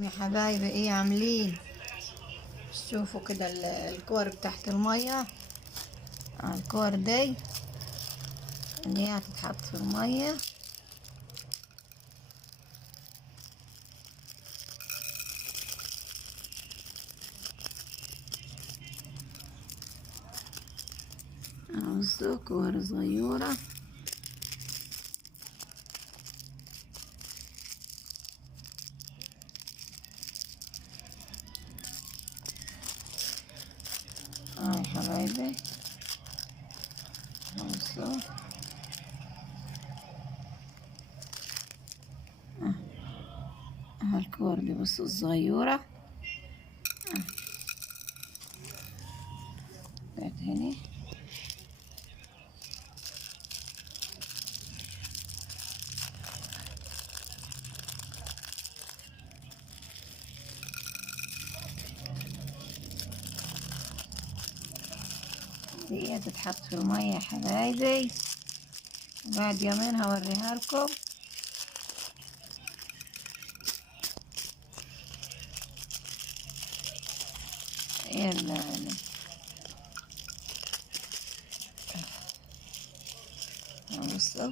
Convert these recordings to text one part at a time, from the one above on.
يا حبايبي ايه عاملين؟ شوفوا كده الكور تحت المية. الكور دي اللي هي هتتحط في المية. بصوا كور صغيرة. يا حبايبي بصوا الكور دي بصوا الصغيرة بقت هنا. دي تتحط في المية يا حبايبي، وبعد يومين هوريها لكم. يلا بصوا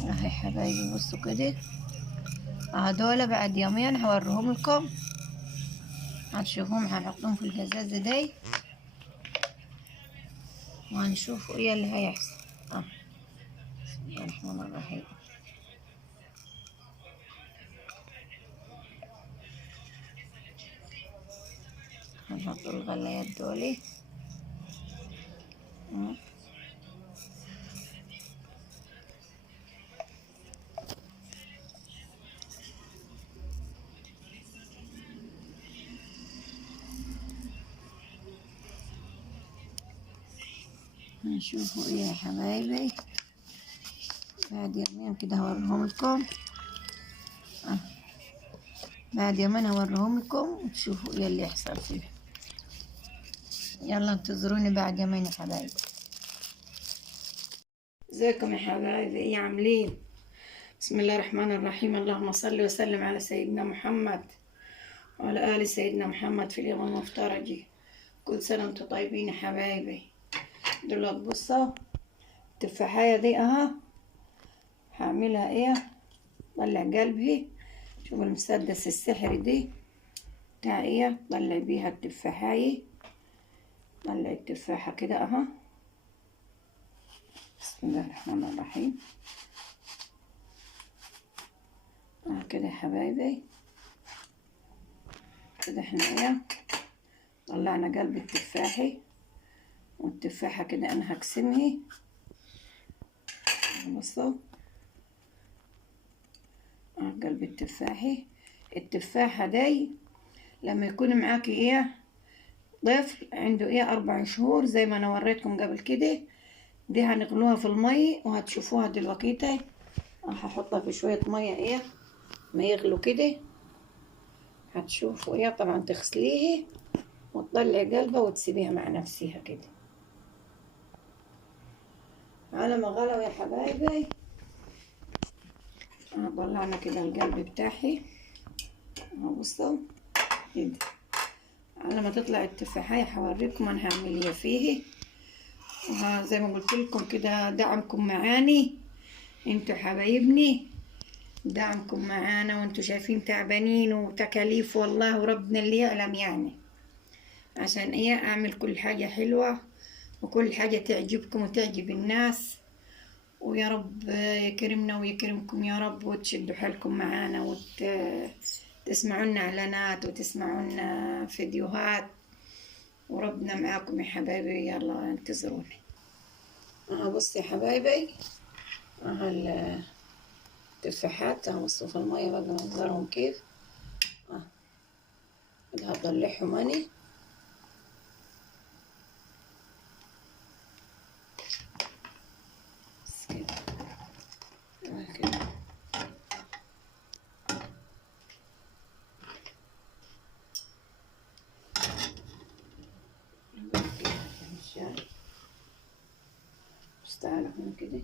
يا حبايبي، بصوا كده. هدول بعد يومين هوريهم لكم، هتشوفوهم. هنحطهم في القزازة دي وهنشوفوا ايه اللي هيحصل. بسم الله الرحمن الرحيم. هنحط الغلايات دولي. هنشوفوا ايه يا حبايبي بعد يومين كده هوريهم لكم. بعد يومين هوريهم لكم وتشوفوا ايه اللي يحصل فيه. يلا انتظروني بعد يومين يا حبايبي. ازيكم يا حبايبي، ايه عاملين؟ بسم الله الرحمن الرحيم. اللهم صل وسلم على سيدنا محمد وعلى آل سيدنا محمد في اليوم المفترج. كل سنة وانتم طيبين يا حبايبي. دلوقتي بصوا التفاحية دي هعملها ايه، طلع قلبي. شوفوا المسدس السحري دي بتاع ايه، طلع بيها التفاحية. طلع التفاحة كده بسم الله الرحمن الرحيم. كده يا حبايبي، كده احنا ايه طلعنا قلب التفاحي. والتفاحة كده انا هقسمها. بصوا قلب التفاحي. التفاحة دي لما يكون معاكي ايه طفل عنده 4 شهور زي ما انا وريتكم قبل كده، دي هنغلوها في المية وهتشوفوها دلوقتي. هحطها في شوية مية ما يغلوا كده. هتشوفوا طبعا تغسليه وتطلع قلبه وتسيبيها مع نفسها كده. على ما غلوا يا حبايبي طلعنا كده القلب بتاعي. بصوا كده. على ما تطلع التفاحية هوريكم انا هعمل ايه فيه. زي ما قلت لكم كده، دعمكم معاني انتوا حبايبني، دعمكم معانا وانتوا شايفين تعبانين وتكاليف والله وربنا اللي يعلم يعني، عشان اعمل كل حاجة حلوة وكل حاجة تعجبكم وتعجب الناس. ويا رب يكرمنا ويكرمكم يا رب، وتشدوا حالكم معانا وتسمعونا اعلانات وتسمعونا فيديوهات، وربنا معاكم يا حبايبي. يلا انتظروني. بص يا حبايبي، التفاحات بصوا في المية بقى منظرهم كيف. كده هطلعهم اني. بس كده كده تعالوا هنا كده.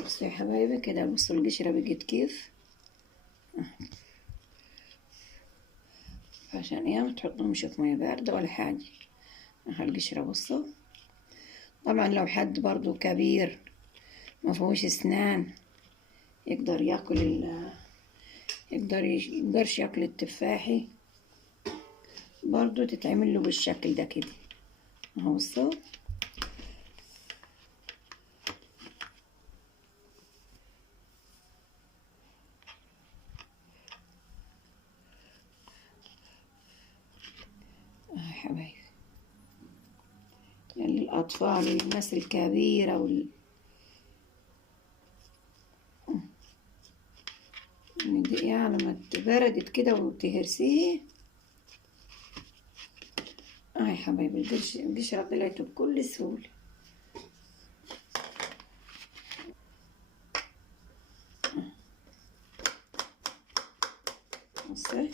بصوا يا حبايبي كده، بصوا القشرة بقت كيف، عشان ايه ما تحطهمش في مية باردة ولا حاجة. القشرة بصوا. طبعا لو حد برضو كبير ما فيهوش اسنان يقدر ياكل يقدرش ياكل التفاحي، برضو تتعمل له بالشكل ده كده اهو. بصوا يا حبايبي، للأطفال والناس الكبيرة يعني لما بردت كده وتهرسيه. يا حبايبي القشرة طلعت بكل سهولة. بصي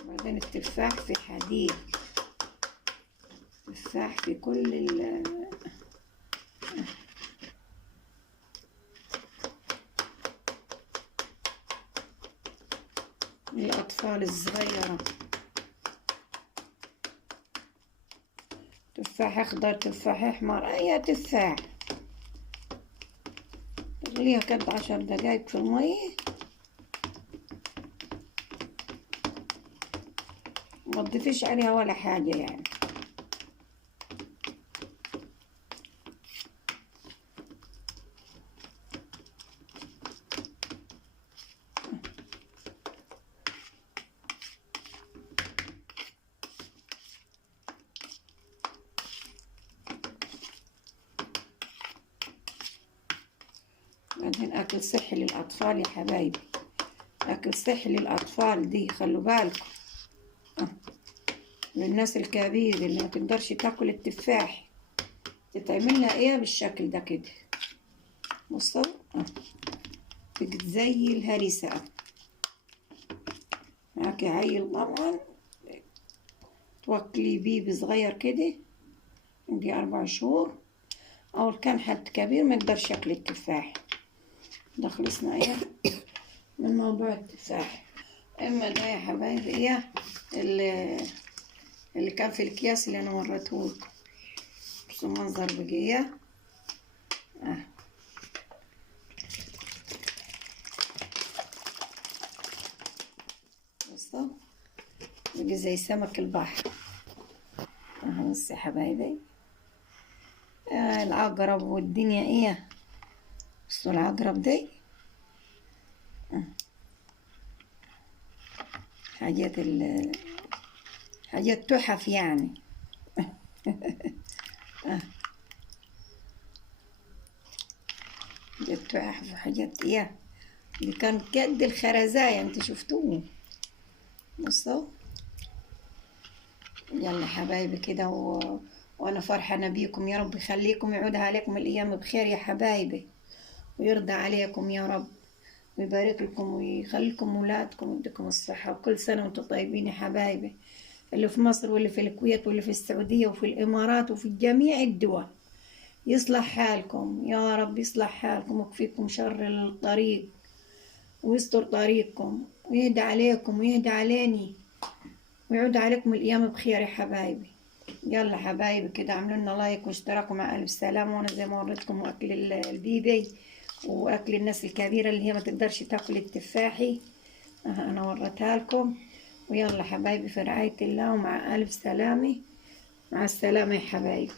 وبعدين التفاح في حديد، تفاح في كل الأطفال الصغيرة. تفاح أخضر، تفاح أحمر، أي تفاح. تغليها كد 10 دقايق في المية، ما تضيفيش عليها ولا حاجة يعني. بعدين أكل صحي للأطفال يا حبايبي، أكل صحي للأطفال دي خلوا بالكم. للناس الكبير اللي ما تقدرش تاكل التفاح تتعمل لها ايه بالشكل ده كده. بصوا بقت زي الهريسة. معاكي عيل طبعا توكلي بيبي صغير كده عندي 4 شهور، او كان حد كبير ما يقدرش ياكل التفاح. ده خلصنا ايه من موضوع التفاح. اما ده يا حبايبي ايه اللي كان في الكياس اللي انا وريتهولكم. بصوا المنظر بقى ايه. بصوا بقى زي سمك البحر اهو. بصوا يا حبايبي العقرب والدنيا ايه. بصوا العقرب دي حاجات تحف يعني. حاجات تحف وحاجات ايه. اللي كان قد الخرزاية انت شفتوه. بصوا يلا حبايبي كده وانا فرحانة بيكم. يا رب يخليكم، يعود عليكم الايام بخير يا حبايبي، ويرضى عليكم يا رب، ويبارك لكم ويخليكم ولادكم ويديكم الصحة. وكل سنة وانتم طيبين يا حبايبي، اللي في مصر واللي في الكويت واللي في السعودية وفي الإمارات وفي جميع الدول. يصلح حالكم يا رب، يصلح حالكم ويكفيكم شر الطريق ويستر طريقكم ويهدى عليكم ويهدى عليني، ويعود عليكم الأيام بخير يا حبايبي. يلا حبايبي كده اعملوا لنا لايك واشتراكوا مع ألف سلامة. وانا زي ما وريتكم أكل البيبي واكل الناس الكبيرة اللي هي ما تقدرش تاكل التفاحي انا وريتها لكم. ويلا حبايبي في رعاية الله ومع ألف سلامة. مع السلامة يا حبايبي.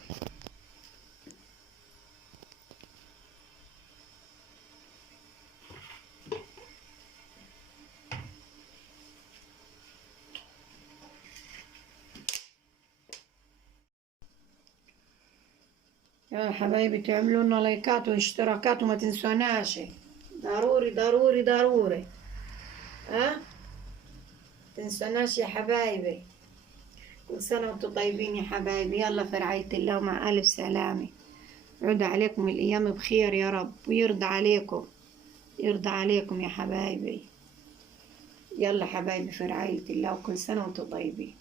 يا حبايبي تعملوا لنا لايكات واشتراكات وما تنسوناش، ضروري ضروري ضروري. تنسوناش يا حبايبي. كل سنة وانتم طيبين يا حبايبي. يلا في رعاية الله ومع ألف سلامة. يعود عليكم الأيام بخير يا رب، ويرضى عليكم، يرضى عليكم يا حبايبي. يلا حبايبي في رعاية الله وكل سنة وانتم طيبين.